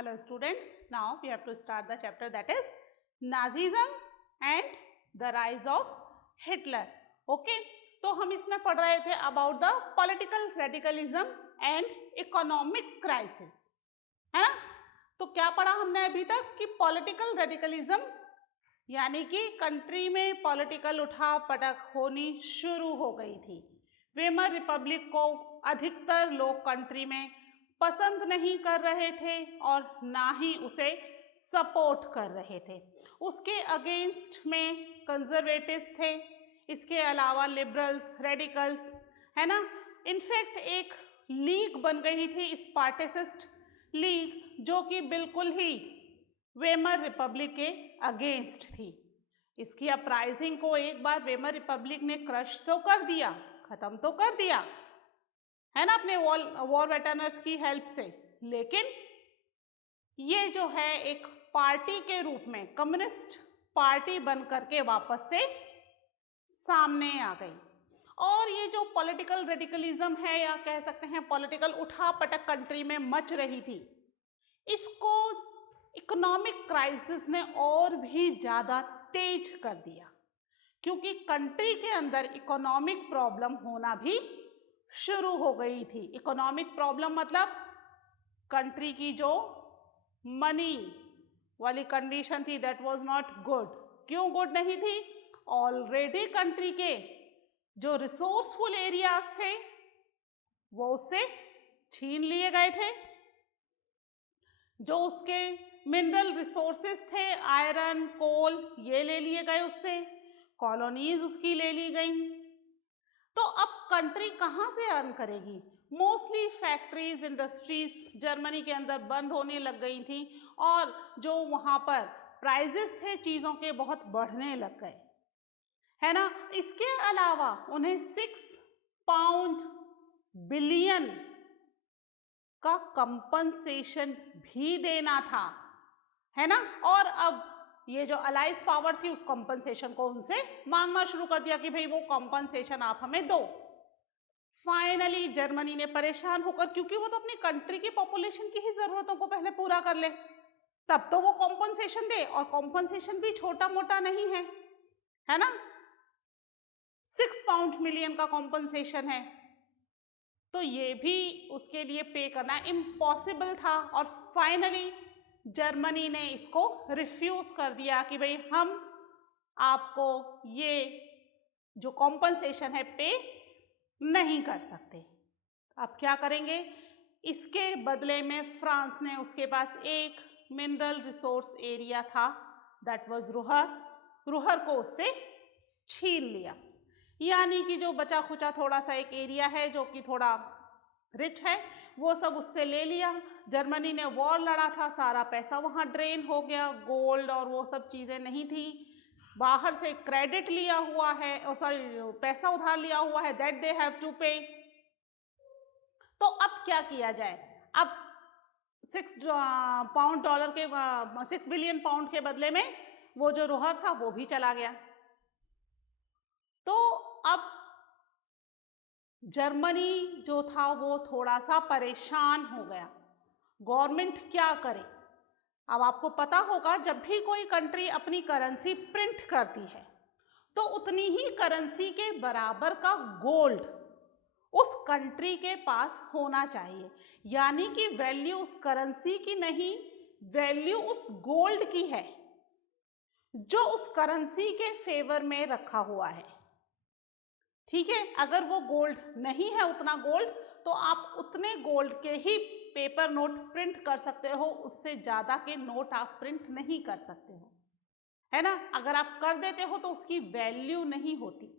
Hello students, now we have to start the chapter that is Nazism and the rise of Hitler. Okay, तो हम इसमें पढ़ रहे थे about the political radicalism and economic crisis, है ना। तो क्या पढ़ा हमने अभी तक कि पॉलिटिकल रेडिकलिज्म यानी कि कंट्री में पॉलिटिकल उठा पटक होनी शुरू हो गई थी। वेमर रिपब्लिक को अधिकतर लोग कंट्री में पसंद नहीं कर रहे थे और ना ही उसे सपोर्ट कर रहे थे। उसके अगेंस्ट में कंजर्वेटिव्स थे, इसके अलावा लिबरल्स, रेडिकल्स, है ना। इनफैक्ट एक लीग बन गई थी स्पार्टिसिस्ट लीग, जो कि बिल्कुल ही वेमर रिपब्लिक के अगेंस्ट थी। इसकी अपराइजिंग को एक बार वेमर रिपब्लिक ने क्रश तो कर दिया, खत्म तो कर दिया, है ना, अपने वॉर वेटरनर्स की हेल्प से, लेकिन ये जो है एक पार्टी के रूप में कम्युनिस्ट पार्टी बन करके वापस से सामने आ गई। और ये जो पॉलिटिकल रेडिकलिज्म है या कह सकते हैं पॉलिटिकल उठापटक कंट्री में मच रही थी, इसको इकोनॉमिक क्राइसिस ने और भी ज़्यादा तेज कर दिया, क्योंकि कंट्री के अंदर इकोनॉमिक प्रॉब्लम होना भी शुरू हो गई थी। इकोनॉमिक प्रॉब्लम मतलब कंट्री की जो मनी वाली कंडीशन थी दैट वाज नॉट गुड। क्यों गुड नहीं थी? ऑलरेडी कंट्री के जो रिसोर्सफुल एरियाज थे वो उससे छीन लिए गए थे। जो उसके मिनरल रिसोर्सेस थे, आयरन, कोल, ये ले लिए गए उससे, कॉलोनीज उसकी ले ली गई। तो अब कंट्री कहाँ से अर्न करेगी? मोस्टली फैक्ट्रीज, इंडस्ट्रीज जर्मनी के अंदर बंद होने लग गई थी और जो वहाँ पर प्राइजेस थे चीज़ों के बहुत बढ़ने लग गए, है ना। इसके अलावा उन्हें 6 पाउंड बिलियन का कंपनसेशन भी देना था, है ना। और अब ये जो अलाइज पावर थी उस कंपनसेशन को उनसे मांगना शुरू कर दिया कि भाई वो कंपनसेशन आप हमें दो। फाइनली जर्मनी ने परेशान होकर, क्योंकि वो तो अपनी कंट्री की पॉपुलेशन की ही जरूरतों को पहले पूरा कर ले तब तो वो कंपनसेशन दे, और कंपनसेशन भी छोटा मोटा नहीं है, है ना। 6 पाउंड मिलियन का कंपनसेशन है, तो ये भी उसके लिए पे करना इम्पॉसिबल था। और फाइनली जर्मनी ने इसको रिफ्यूज कर दिया कि भाई हम आपको ये जो कॉम्पनसेशन है पे नहीं कर सकते। अब क्या करेंगे? इसके बदले में फ्रांस ने, उसके पास एक मिनरल रिसोर्स एरिया था दैट वाज रुहर को उससे छीन लिया। यानी कि जो बचा खुचा थोड़ा सा एक एरिया है जो कि थोड़ा रिच है, वो सब उससे ले लिया। जर्मनी ने वॉर लड़ा था, सारा पैसा वहाँ ड्रेन हो गया, गोल्ड और वो सब चीज़ें नहीं थी, बाहर से क्रेडिट लिया हुआ है, पैसा उधार लिया हुआ है, दैट दे हैव टू पे। तो अब क्या किया जाए? अब 6 बिलियन पाउंड के बदले में वो जो रुहर था वो भी चला गया। तो अब जर्मनी जो था वो थोड़ा सा परेशान हो गया, गवर्नमेंट क्या करे। अब आपको पता होगा जब भी कोई कंट्री अपनी करेंसी प्रिंट करती है तो उतनी ही करेंसी के बराबर का गोल्ड उस कंट्री के पास होना चाहिए। यानी कि वैल्यू उस करेंसी की नहीं, वैल्यू उस गोल्ड की है जो उस करेंसी के फेवर में रखा हुआ है। ठीक है, अगर वो गोल्ड नहीं है उतना गोल्ड, तो आप उतने गोल्ड के ही पेपर नोट प्रिंट कर सकते हो, उससे ज़्यादा के नोट आप प्रिंट नहीं कर सकते हो, है ना। अगर आप कर देते हो तो उसकी वैल्यू नहीं होती।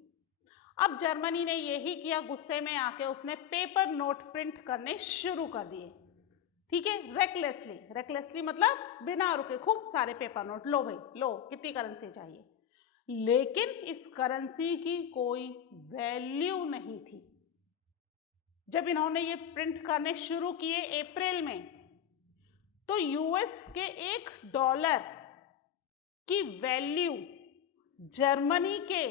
अब जर्मनी ने यही किया, गुस्से में आके उसने पेपर नोट प्रिंट करने शुरू कर दिए। ठीक है, रेकलेसली मतलब बिना रुके खूब सारे पेपर नोट, लो भाई लो, कितनी करेंसी चाहिए। लेकिन इस करेंसी की कोई वैल्यू नहीं थी। जब इन्होंने ये प्रिंट करने शुरू किए अप्रैल में, तो यूएस के $1 की वैल्यू जर्मनी के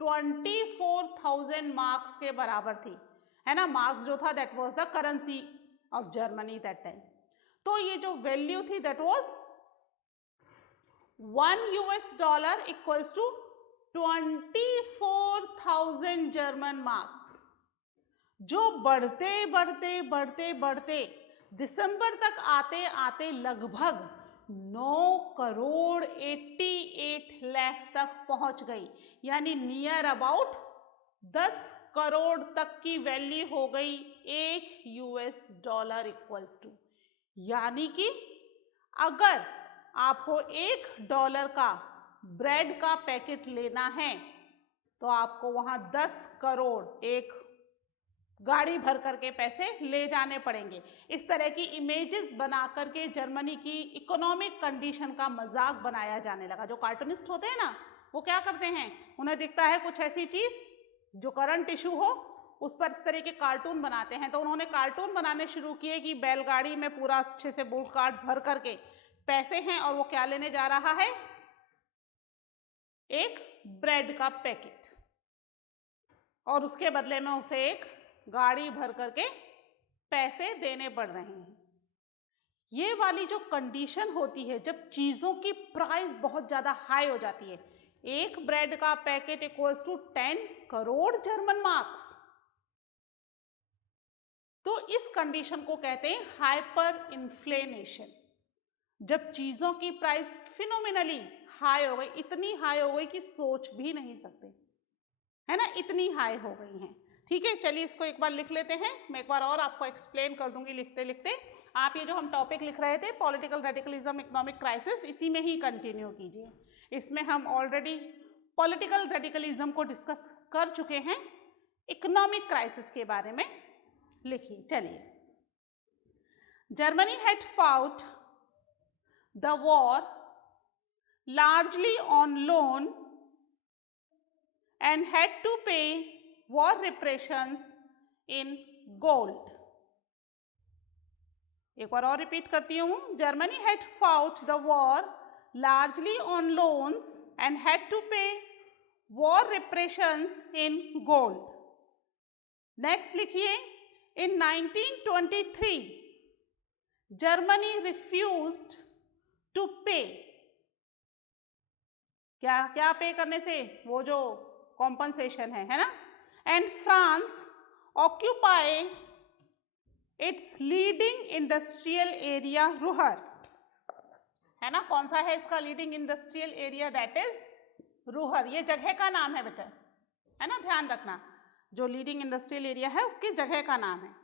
24,000 मार्क्स के बराबर थी, है ना। मार्क्स जो था that was the currency of Germany that time. तो ये जो वैल्यू थी that was $1 equals to 24,000 German marks, जो बढ़ते बढ़ते बढ़ते बढ़ते दिसंबर तक आते आते लगभग 9,88,00,000 तक पहुंच गई, यानी नियर अबाउट 10 करोड़ तक की वैल्यू हो गई $1 इक्वल्स टू। यानी कि अगर आपको $1 का ब्रेड का पैकेट लेना है तो आपको वहां 10 करोड़ एक गाड़ी भर करके पैसे ले जाने पड़ेंगे। इस तरह की इमेजेस बना करके जर्मनी की इकोनॉमिक कंडीशन का मजाक बनाया जाने लगा। जो कार्टूनिस्ट होते हैं ना, वो क्या करते हैं, उन्हें दिखता है कुछ ऐसी चीज जो करंट इशू हो, उस पर इस तरह के कार्टून बनाते हैं। तो उन्होंने कार्टून बनाने शुरू किए कि बैलगाड़ी में पूरा अच्छे से बूट कार्ट भर करके पैसे हैं और वो क्या लेने जा रहा है, एक ब्रेड का पैकेट, और उसके बदले में उसे एक गाड़ी भर करके पैसे देने पड़ रहे हैं। ये वाली जो कंडीशन होती है जब चीजों की प्राइस बहुत ज्यादा हाई हो जाती है, एक ब्रेड का packet equals to 10 crore German marks, तो इस कंडीशन को कहते हैं हाइपर इन्फ्लेशन। जब चीजों की प्राइस फिनोमिनली हाई हो गई, इतनी हाई हो गई कि सोच भी नहीं सकते, है ना, इतनी हाई हो गई हैं। ठीक है, चलिए इसको एक बार लिख लेते हैं। मैं एक बार और आपको एक्सप्लेन कर दूंगी लिखते लिखते। आप ये जो हम टॉपिक लिख रहे थे पॉलिटिकल रेडिकलिज्म इकोनॉमिक क्राइसिस, इसी में ही कंटिन्यू कीजिए। इसमें हम ऑलरेडी पॉलिटिकल रेडिकलिज्म को डिस्कस कर चुके हैं, इकोनॉमिक क्राइसिस के बारे में लिखिए। चलिए, Germany had fought the war largely on loan and had to pay war reparations in gold. एक बार और रिपीट करती हूँ, Germany had fought the war largely on loans and had to pay war reparations in gold. Next लिखिए, in 1923 Germany refused to pay, क्या क्या पे करने से, वो जो कॉम्पनसेशन है ना, and France occupy its leading industrial area Ruhr, है ना, कौन सा है इसका leading industrial area, that is Ruhr. ये जगह का नाम है बेटा, है ना, ध्यान रखना, जो लीडिंग इंडस्ट्रियल एरिया है उसकी जगह का नाम है।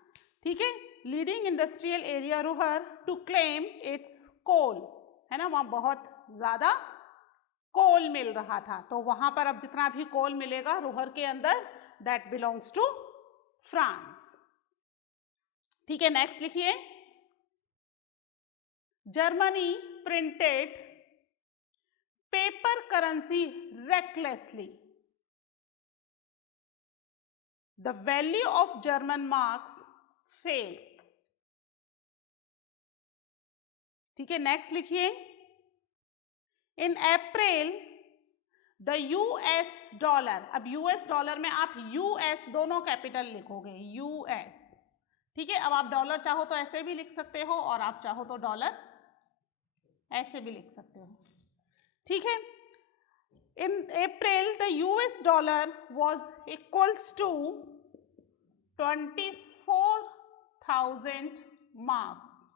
ठीक है, leading industrial area Ruhr to claim its coal, है ना, वहां बहुत ज्यादा कोल मिल रहा था, तो वहां पर अब जितना भी कोल मिलेगा रुहर के अंदर, दैट बिलोंग्स टू फ्रांस। ठीक है, नेक्स्ट लिखिए, Germany printed paper currency recklessly, the value of German marks fail. ठीक है, नेक्स्ट लिखिए, इन अप्रैल द यूएस डॉलर, अब यूएस डॉलर में आप यूएस दोनों कैपिटल लिखोगे, यूएस। ठीक है, अब आप डॉलर चाहो तो ऐसे भी लिख सकते हो और आप चाहो तो डॉलर ऐसे भी लिख सकते हो। ठीक है, in April the US dollar was equals to 24,000 marks,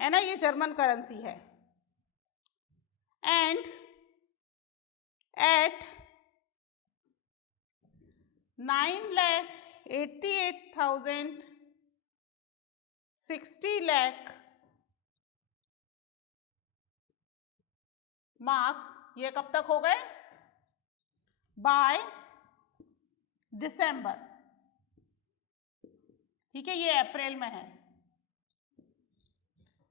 है ना, ये जर्मन करेंसी है, and at 9,88,000 60 lakh मार्क्स, ये कब तक हो गए, बाय दिसंबर। ठीक है, ये अप्रैल में है,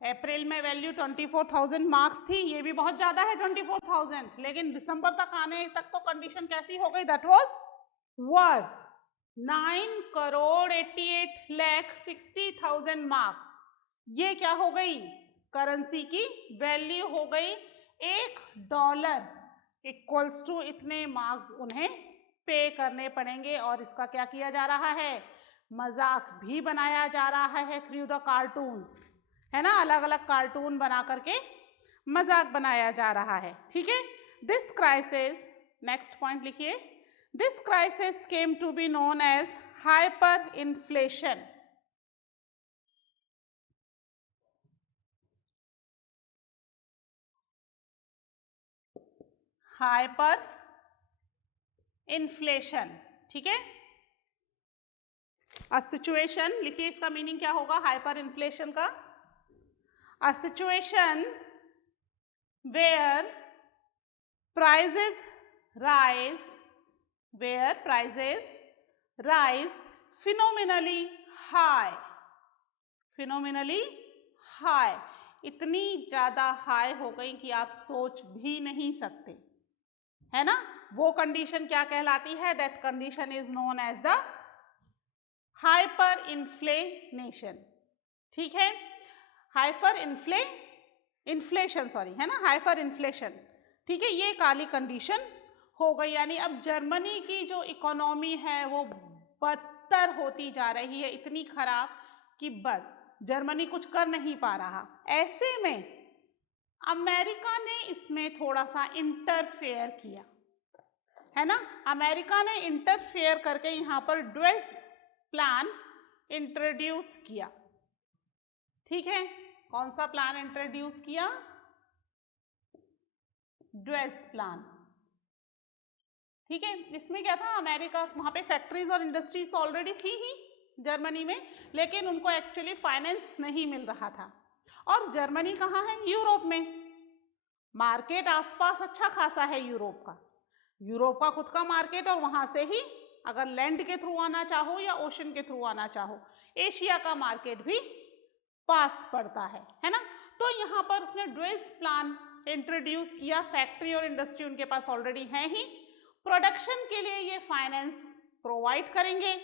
अप्रैल में वैल्यू 24,000 मार्क्स थी, ये भी बहुत ज्यादा है 24,000, लेकिन दिसंबर तक आने तक तो कंडीशन कैसी हो गई, दैट वाज वर्स, 9,88,60,000 मार्क्स, ये क्या हो गई, करेंसी की वैल्यू हो गई $1 इक्वल्स टू इतने मार्क्स उन्हें पे करने पड़ेंगे। और इसका क्या किया जा रहा है, मजाक भी बनाया जा रहा है थ्रू द कार्टून्स, है ना, अलग अलग कार्टून बना करके मजाक बनाया जा रहा है, ठीक है। दिस क्राइसिस, नेक्स्ट पॉइंट लिखिए, this crisis came to be known as hyperinflation. Hyperinflation, ठीक है। अ सिचुएशन लिखिए, इसका मीनिंग क्या होगा हाइपर इन्फ्लेशन का, a situation where prices rise, where prices rise phenomenally high, phenomenally high, इतनी ज़्यादा हाई हो गई कि आप सोच भी नहीं सकते, है ना। वो कंडीशन क्या कहलाती है, that condition is known as the hyperinflation, ठीक है। हाइपर इन्फ्लेशन सॉरी, है ना, हाइपर इन्फ्लेशन, ठीक है। ये काली कंडीशन हो गई, यानी अब जर्मनी की जो इकोनॉमी है वो बदतर होती जा रही है, इतनी खराब कि बस जर्मनी कुछ कर नहीं पा रहा। ऐसे में अमेरिका ने इसमें थोड़ा सा इंटरफेयर किया, है ना। अमेरिका ने इंटरफेयर करके यहाँ पर ड्वेस प्लान इंट्रोड्यूस किया, ठीक है। कौन सा प्लान इंट्रोड्यूस किया, ड्वेस प्लान, ठीक है। इसमें क्या था, अमेरिका वहाँ पे फैक्ट्रीज और इंडस्ट्रीज ऑलरेडी थी ही जर्मनी में, लेकिन उनको एक्चुअली फाइनेंस नहीं मिल रहा था। और जर्मनी कहाँ है, यूरोप में, मार्केट आसपास अच्छा खासा है यूरोप का खुद का मार्केट, और वहाँ से ही अगर लैंड के थ्रू आना चाहो या ओशन के थ्रू आना चाहो, एशिया का मार्केट भी पास पड़ता है ना। तो यहाँ पर उसने ड्वेस प्लान इंट्रोड्यूस किया, फैक्ट्री और इंडस्ट्री उनके पास ऑलरेडी है ही, प्रोडक्शन के लिए ये फाइनेंस प्रोवाइड करेंगे,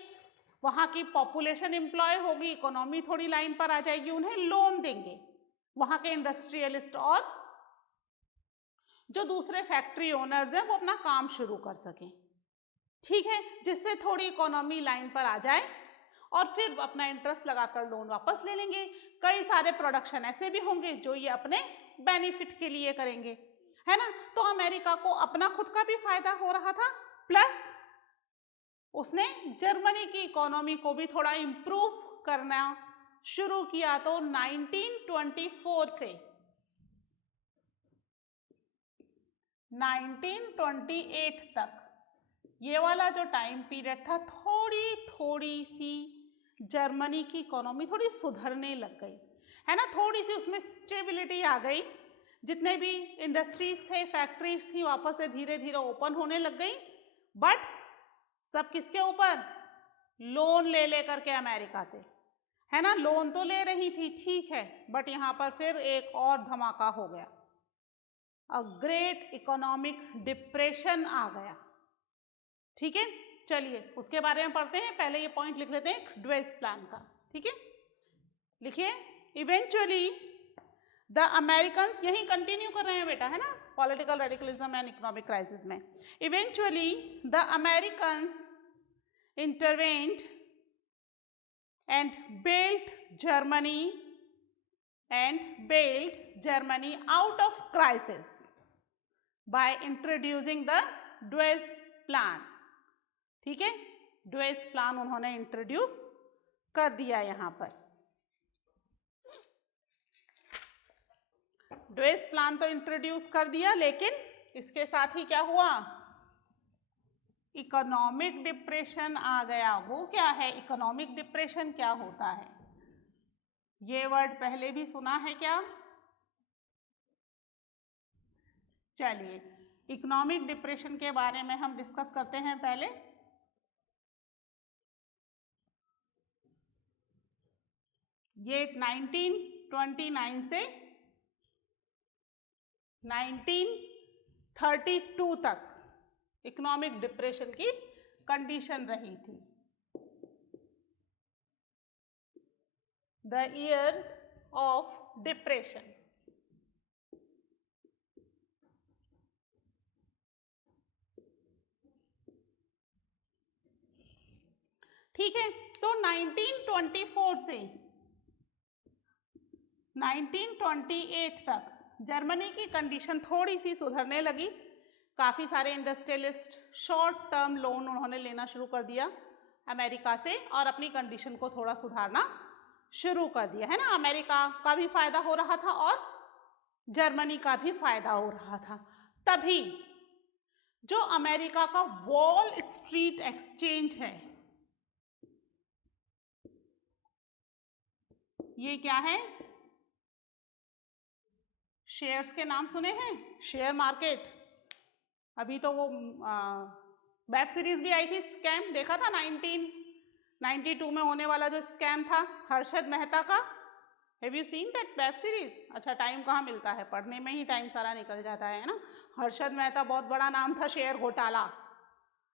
वहाँ की पॉपुलेशन एम्प्लॉय होगी, इकोनॉमी थोड़ी लाइन पर आ जाएगी, उन्हें लोन देंगे, वहाँ के इंडस्ट्रियलिस्ट और जो दूसरे फैक्ट्री ओनर्स हैं वो अपना काम शुरू कर सकें, ठीक है, जिससे थोड़ी इकोनॉमी लाइन पर आ जाए और फिर अपना इंटरेस्ट लगाकर लोन वापस ले लेंगे। कई सारे प्रोडक्शन ऐसे भी होंगे जो ये अपने बेनिफिट के लिए करेंगे, है ना। तो अमेरिका को अपना खुद का भी फायदा हो रहा था, प्लस उसने जर्मनी की इकोनॉमी को भी थोड़ा इम्प्रूव करना शुरू किया। तो 1924 से 1928 तक ये वाला जो टाइम पीरियड था, थोड़ी सी जर्मनी की इकोनॉमी थोड़ी सुधरने लग गई, है ना, थोड़ी सी उसमें स्टेबिलिटी आ गई, जितने भी इंडस्ट्रीज थे, फैक्ट्रीज थी, वापस से धीरे धीरे ओपन होने लग गई। बट सब किसके ऊपर, लोन ले करके अमेरिका से, है ना, लोन तो ले रही थी, ठीक है, बट यहाँ पर फिर एक और धमाका हो गया, अ ग्रेट इकोनॉमिक डिप्रेशन आ गया, ठीक है। चलिए उसके बारे में पढ़ते हैं, पहले ये पॉइंट लिख लेते हैं ड्वेस प्लान का, ठीक है। लिखिए, इवेंचुअली द अमेरिकन्स, यही कंटिन्यू कर रहे हैं बेटा, है ना, political radicalism and economic crisis में। Eventually the Americans intervened and bailed Germany out of crisis by introducing the Dawes plan, ठीक है। ड्वेस प्लान उन्होंने इंट्रोड्यूस कर दिया, यहां पर ड्वेस प्लान तो इंट्रोड्यूस कर दिया, लेकिन इसके साथ ही क्या हुआ, इकोनॉमिक डिप्रेशन आ गया। वो क्या है इकोनॉमिक डिप्रेशन, क्या होता है, ये वर्ड पहले भी सुना है क्या, चलिए इकोनॉमिक डिप्रेशन के बारे में हम डिस्कस करते हैं पहले। ये 1929 से 1932 तक इकोनॉमिक डिप्रेशन की कंडीशन रही थी। द ईयर्स ऑफ डिप्रेशन, ठीक है। तो 1924 से 1928 तक जर्मनी की कंडीशन थोड़ी सी सुधरने लगी। काफ़ी सारे इंडस्ट्रियलिस्ट शॉर्ट टर्म लोन उन्होंने लेना शुरू कर दिया अमेरिका से और अपनी कंडीशन को थोड़ा सुधारना शुरू कर दिया, है ना। अमेरिका का भी फायदा हो रहा था और जर्मनी का भी फायदा हो रहा था। तभी जो अमेरिका का वॉल स्ट्रीट एक्सचेंज है, ये क्या है? शेयर्स के नाम सुने हैं? Share market. अभी तो वो वेब सीरीज भी आई थी, स्कैम देखा था 1992 में होने वाला जो स्कैम था हर्षद मेहता का। Have you seen that web series? अच्छा, टाइम कहाँ मिलता है, पढ़ने में ही टाइम सारा निकल जाता है ना। हर्षद मेहता बहुत बड़ा नाम था, शेयर घोटाला,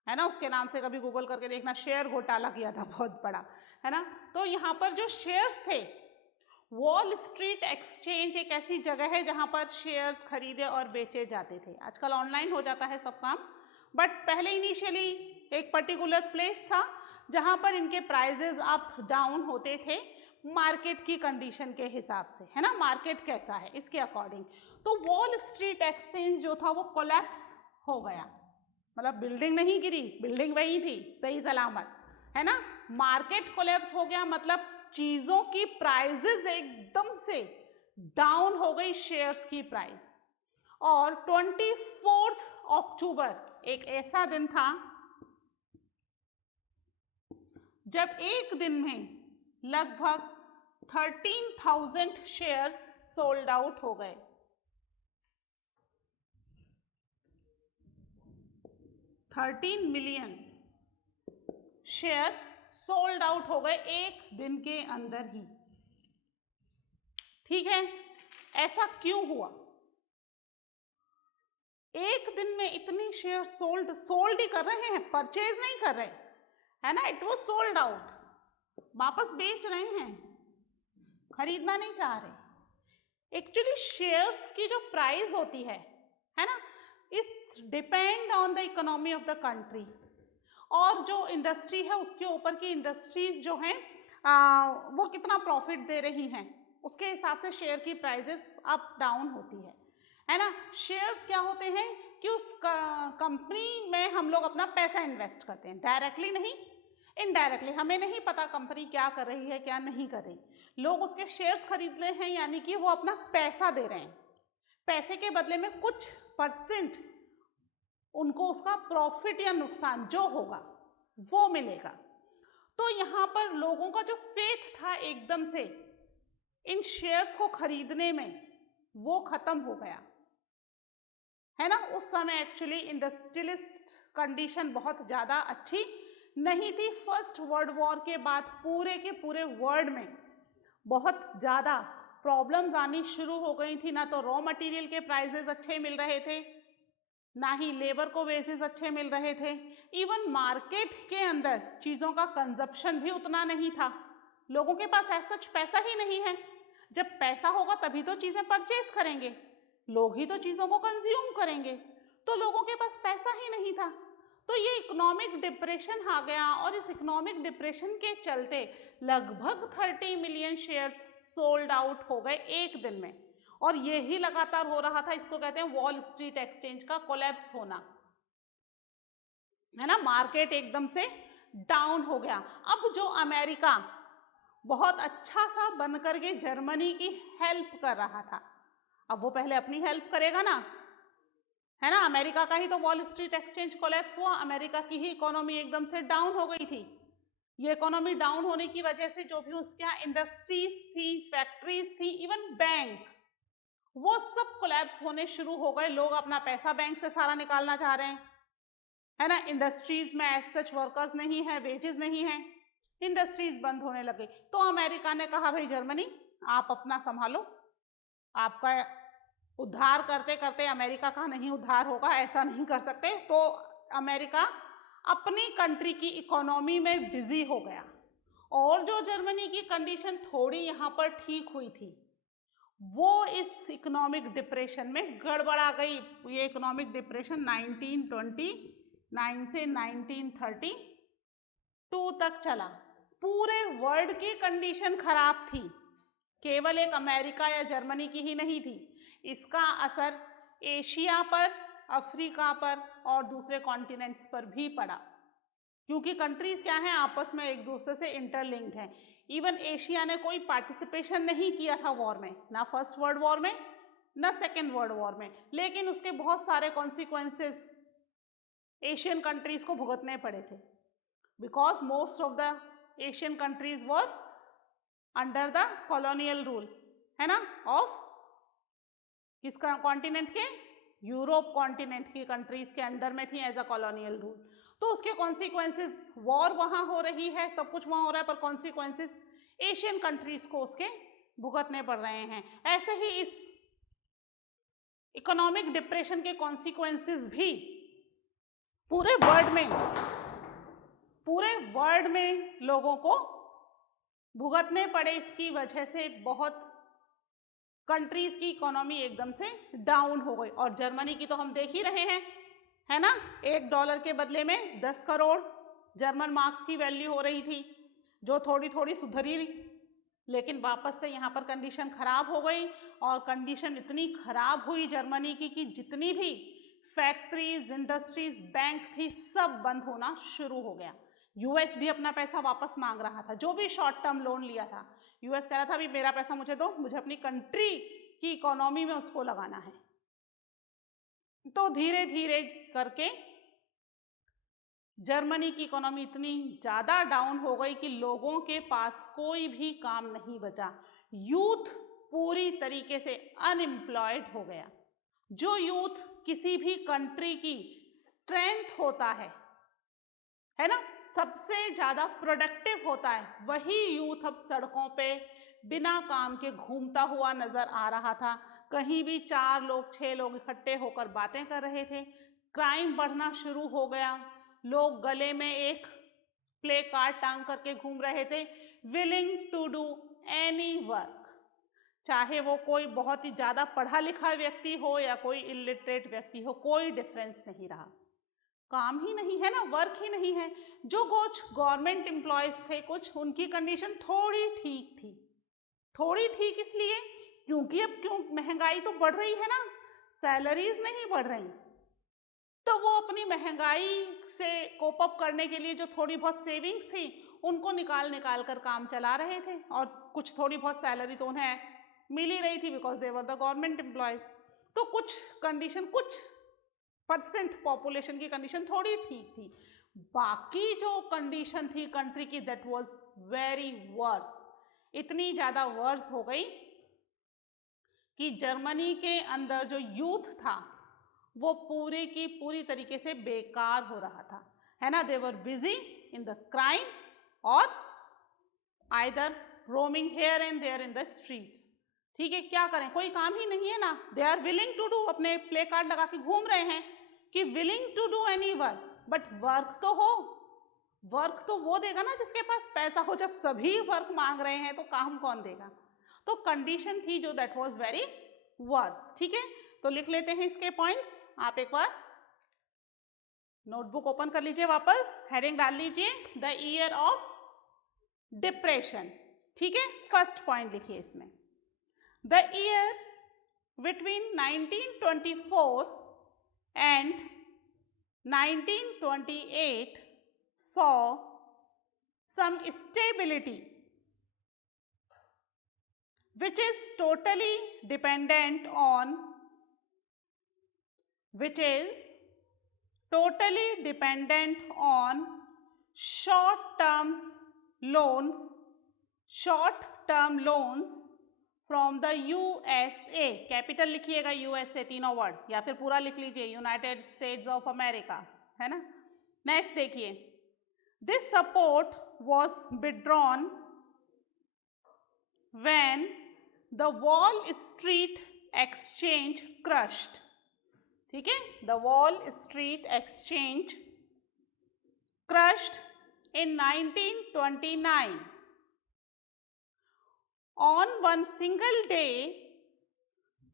है ना। उसके नाम से कभी गूगल करके देखना, शेयर घोटाला किया था बहुत बड़ा, है ना। तो यहाँ पर जो शेयर्स थे, वॉल स्ट्रीट एक्सचेंज एक ऐसी जगह है जहाँ पर शेयर्स खरीदे और बेचे जाते थे। आजकल ऑनलाइन हो जाता है सब काम, बट पहले इनिशियली एक पर्टिकुलर प्लेस था जहाँ पर इनके प्राइजेस अप डाउन होते थे मार्केट की कंडीशन के हिसाब से, है ना। मार्केट कैसा है इसके अकॉर्डिंग। तो वॉल स्ट्रीट एक्सचेंज जो था वो कोलैप्स हो गया, मतलब बिल्डिंग नहीं गिरी, बिल्डिंग वही थी सही सलामत, है ना। मार्केट कोलैप्स हो गया मतलब चीजों की प्राइजेस एकदम से डाउन हो गई, शेयर्स की प्राइस। और 24 अक्टूबर एक ऐसा दिन था जब एक दिन में लगभग 13,000 शेयर्स सोल्ड आउट हो गए। 13 मिलियन शेयर सोल्ड आउट हो गए एक दिन के अंदर ही। ठीक है, ऐसा क्यों हुआ? एक दिन में इतनी शेयर सोल्ड ही कर रहे हैं, परचेज नहीं कर रहे, है ना। इट वाज सोल्ड आउट, वापस बेच रहे हैं, खरीदना नहीं चाह रहे। एक्चुअली शेयर्स की जो प्राइस होती है ना, it's depend on the economy of the country, और जो इंडस्ट्री है उसके ऊपर की इंडस्ट्रीज जो हैं वो कितना प्रॉफिट दे रही हैं, उसके हिसाब से शेयर की प्राइजेस अप डाउन होती है ना। शेयर्स क्या होते हैं कि उस कंपनी में हम लोग अपना पैसा इन्वेस्ट करते हैं, डायरेक्टली नहीं, इनडायरेक्टली। हमें नहीं पता कंपनी क्या कर रही है क्या नहीं कर रही, लोग उसके शेयर्स खरीद रहे हैं, यानी कि वो अपना पैसा दे रहे हैं, पैसे के बदले में कुछ परसेंट उनको उसका प्रॉफिट या नुकसान जो होगा वो मिलेगा। तो यहाँ पर लोगों का जो फेथ था एकदम से इन शेयर्स को खरीदने में वो खत्म हो गया, है ना। उस समय एक्चुअली इंडस्ट्रियलिस्ट कंडीशन बहुत ज़्यादा अच्छी नहीं थी। फर्स्ट वर्ल्ड वॉर के बाद पूरे के पूरे वर्ल्ड में बहुत ज़्यादा प्रॉब्लम्स आनी शुरू हो गई थी। ना तो रॉ मटेरियल के प्राइसेस अच्छे मिल रहे थे, ना ही लेबर को वेजेस अच्छे मिल रहे थे, इवन मार्केट के अंदर चीज़ों का कंजप्शन भी उतना नहीं था, लोगों के पास ऐसा सच पैसा ही नहीं है। जब पैसा होगा तभी तो चीज़ें परचेज करेंगे, लोग ही तो चीज़ों को कंज्यूम करेंगे, तो लोगों के पास पैसा ही नहीं था। तो ये इकोनॉमिक डिप्रेशन आ गया, और इस इकोनॉमिक डिप्रेशन के चलते लगभग 30 मिलियन शेयर्स सोल्ड आउट हो गए एक दिन में, और ये ही लगातार हो रहा था। इसको कहते हैं वॉल स्ट्रीट एक्सचेंज का कोलैप्स होना, है ना। मार्केट एकदम से डाउन हो गया। अब जो अमेरिका बहुत अच्छा सा बनकर के जर्मनी की हेल्प कर रहा था, अब वो पहले अपनी हेल्प करेगा ना, है ना। अमेरिका का ही तो वॉल स्ट्रीट एक्सचेंज कोलैप्स हुआ, अमेरिका की ही इकोनॉमी एकदम से डाउन हो गई थी। ये इकोनॉमी डाउन होने की वजह से जो भी उसके यहाँ इंडस्ट्रीज थी, फैक्ट्रीज थी, इवन बैंक, वो सब कोलैप्स होने शुरू हो गए। लोग अपना पैसा बैंक से सारा निकालना चाह रहे हैं, है ना। इंडस्ट्रीज में एज सच वर्कर्स नहीं है, वेजेस नहीं है, इंडस्ट्रीज बंद होने लगी। तो अमेरिका ने कहा भाई जर्मनी आप अपना संभालो, आपका उद्धार करते करते अमेरिका का नहीं उद्धार होगा, ऐसा नहीं कर सकते। तो अमेरिका अपनी कंट्री की इकोनॉमी में बिजी हो गया, और जो जर्मनी की कंडीशन थोड़ी यहाँ पर ठीक हुई थी वो इस इकोनॉमिक डिप्रेशन में गड़बड़ा गई। ये इकोनॉमिक डिप्रेशन 1929 से 1932 तक चला। पूरे वर्ल्ड की कंडीशन खराब थी, केवल एक अमेरिका या जर्मनी की ही नहीं थी, इसका असर एशिया पर, अफ्रीका पर और दूसरे कॉन्टिनेंट्स पर भी पड़ा, क्योंकि कंट्रीज क्या हैं, आपस में एक दूसरे से इंटरलिंक्ड हैं। इवन एशिया ने कोई पार्टिसिपेशन नहीं किया था वॉर में, ना फर्स्ट वर्ल्ड वॉर में ना सेकेंड वर्ल्ड वॉर में, लेकिन उसके बहुत सारे कॉन्सिक्वेंसेस एशियन कंट्रीज को भुगतने पड़े थे, because most of the Asian countries were under the colonial rule, है ना, ऑफ किस कॉन्टिनेंट के, यूरोप कॉन्टिनेंट की कंट्रीज के अंडर में थी एज अ कॉलोनियल रूल। तो उसके कॉन्सिक्वेंसेस, वॉर वहां हो रही है, सब कुछ वहां हो रहा है, पर कॉन्सिक्वेंसेस एशियन कंट्रीज को उसके भुगतने पड़ रहे हैं। ऐसे ही इस इकोनॉमिक डिप्रेशन के कॉन्सिक्वेंसेस भी पूरे वर्ल्ड में लोगों को भुगतने पड़े। इसकी वजह से बहुत कंट्रीज की इकोनॉमी एकदम से डाउन हो गई, और जर्मनी की तो हम देख ही रहे हैं, है ना, $1 के बदले में 10 करोड़ जर्मन मार्क्स की वैल्यू हो रही थी, जो थोड़ी थोड़ी सुधरी, लेकिन वापस से यहाँ पर कंडीशन खराब हो गई, और कंडीशन इतनी खराब हुई जर्मनी की कि जितनी भी फैक्ट्रीज, इंडस्ट्रीज, बैंक थी, सब बंद होना शुरू हो गया। यूएस भी अपना पैसा वापस मांग रहा था, जो भी शॉर्ट टर्म लोन लिया था, यूएस कह रहा था अभी मेरा पैसा मुझे दो, मुझे अपनी कंट्री की इकोनॉमी में उसको लगाना है। तो धीरे धीरे करके जर्मनी की इकोनॉमी इतनी ज़्यादा डाउन हो गई कि लोगों के पास कोई भी काम नहीं बचा, यूथ पूरी तरीके से अनएम्प्लॉयड हो गया। जो यूथ किसी भी कंट्री की स्ट्रेंथ होता है ना, सबसे ज़्यादा प्रोडक्टिव होता है, वही यूथ अब सड़कों पे बिना काम के घूमता हुआ नजर आ रहा था। कहीं भी 4 लोग 6 लोग इकट्ठे होकर बातें कर रहे थे, क्राइम बढ़ना शुरू हो गया, लोग गले में एक प्ले कार्ड टांग करके घूम रहे थे, willing to do any work, चाहे वो कोई बहुत ही ज़्यादा पढ़ा लिखा व्यक्ति हो या कोई इलिटरेट व्यक्ति हो, कोई डिफरेंस नहीं रहा। काम ही नहीं है ना, वर्क ही नहीं है। जो कुछ गवर्नमेंट एम्प्लॉयज थे, कुछ उनकी कंडीशन थोड़ी ठीक थी, थोड़ी ठीक इसलिए क्योंकि अब महंगाई तो बढ़ रही है ना, सैलरीज नहीं बढ़ रही, तो वो अपनी महंगाई से कोप अप करने के लिए जो थोड़ी बहुत सेविंग्स थी उनको निकाल कर काम चला रहे थे, और कुछ थोड़ी बहुत सैलरी तो उन्हें मिल ही रही थी because they were the government employees. तो कुछ कंडीशन, कुछ परसेंट पॉपुलेशन की कंडीशन थोड़ी ठीक थी, बाकी जो कंडीशन थी कंट्री की, दैट वाज वेरी वर्स, इतनी ज़्यादा वर्स हो गई कि जर्मनी के अंदर जो यूथ था वो पूरी की पूरी तरीके से बेकार हो रहा था, है ना, they were busy in the crime और either roaming here and there in the streets. ठीक है, क्या करें, कोई काम ही नहीं है ना, they are willing to do, अपने प्ले कार्ड लगा के घूम रहे हैं कि willing to do any work, but work तो हो, वर्क तो वो देगा ना जिसके पास पैसा हो। जब सभी वर्क मांग रहे हैं तो काम कौन देगा? तो कंडीशन थी जो दैट वाज वेरी वर्स। ठीक है, तो लिख लेते हैं इसके पॉइंट्स। आप एक बार नोटबुक ओपन कर लीजिए, वापस हेडिंग डाल लीजिए, द ईयर ऑफ डिप्रेशन। ठीक है, फर्स्ट पॉइंट लिखिए इसमें, the year between 1924 and 1928 saw some stability which is totally dependent on short-term loans from the USA. Capital लिखिएगा यूएसए, तीनों वर्ड, या फिर पूरा लिख लीजिए यूनाइटेड स्टेट्स ऑफ अमेरिका, है ना। नेक्स्ट देखिए, this support was withdrawn when the wall street exchange crushed. ठीक है, the wall street exchange crushed in 1929 on one single day,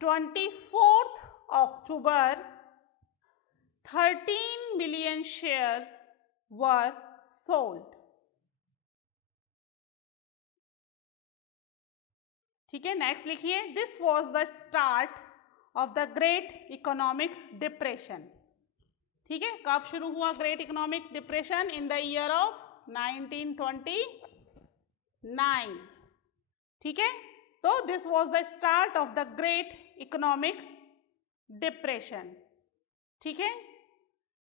24th October, 13 million shares were sold. ठीक है, next लिखिए, this was the start of the great economic depression. ठीक है, कब शुरू हुआ great economic depression? In the year of 1929। ठीक है, तो this was the start of the great economic depression. ठीक है,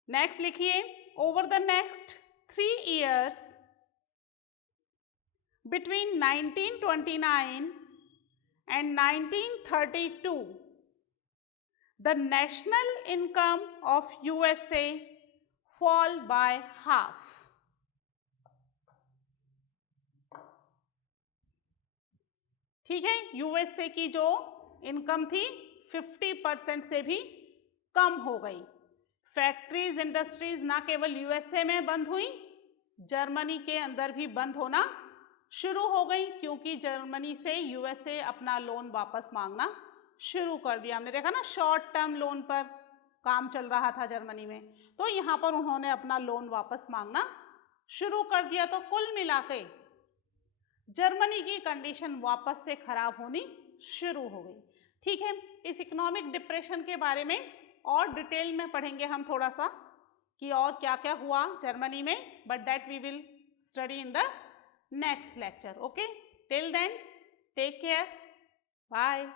नेक्स्ट लिखिए, over the next 3 years between 1929 and 1932, the national income of USA fall by half. ठीक है, USA की जो इनकम थी 50% से भी कम हो गई। फैक्ट्रीज इंडस्ट्रीज ना केवल यूएसए में बंद हुई, जर्मनी के अंदर भी बंद होना शुरू हो गई, क्योंकि जर्मनी से यूएसए अपना लोन वापस मांगना शुरू कर दिया। हमने देखा ना, शॉर्ट टर्म लोन पर काम चल रहा था जर्मनी में, तो यहाँ पर उन्होंने अपना लोन वापस मांगना शुरू कर दिया। तो कुल मिलाके जर्मनी की कंडीशन वापस से खराब होनी शुरू हो गई। ठीक है, इस इकोनॉमिक डिप्रेशन के बारे में और डिटेल में पढ़ेंगे हम थोड़ा सा कि और क्या क्या हुआ जर्मनी में, but that we will study in the next lecture. Okay, till then, take care, bye.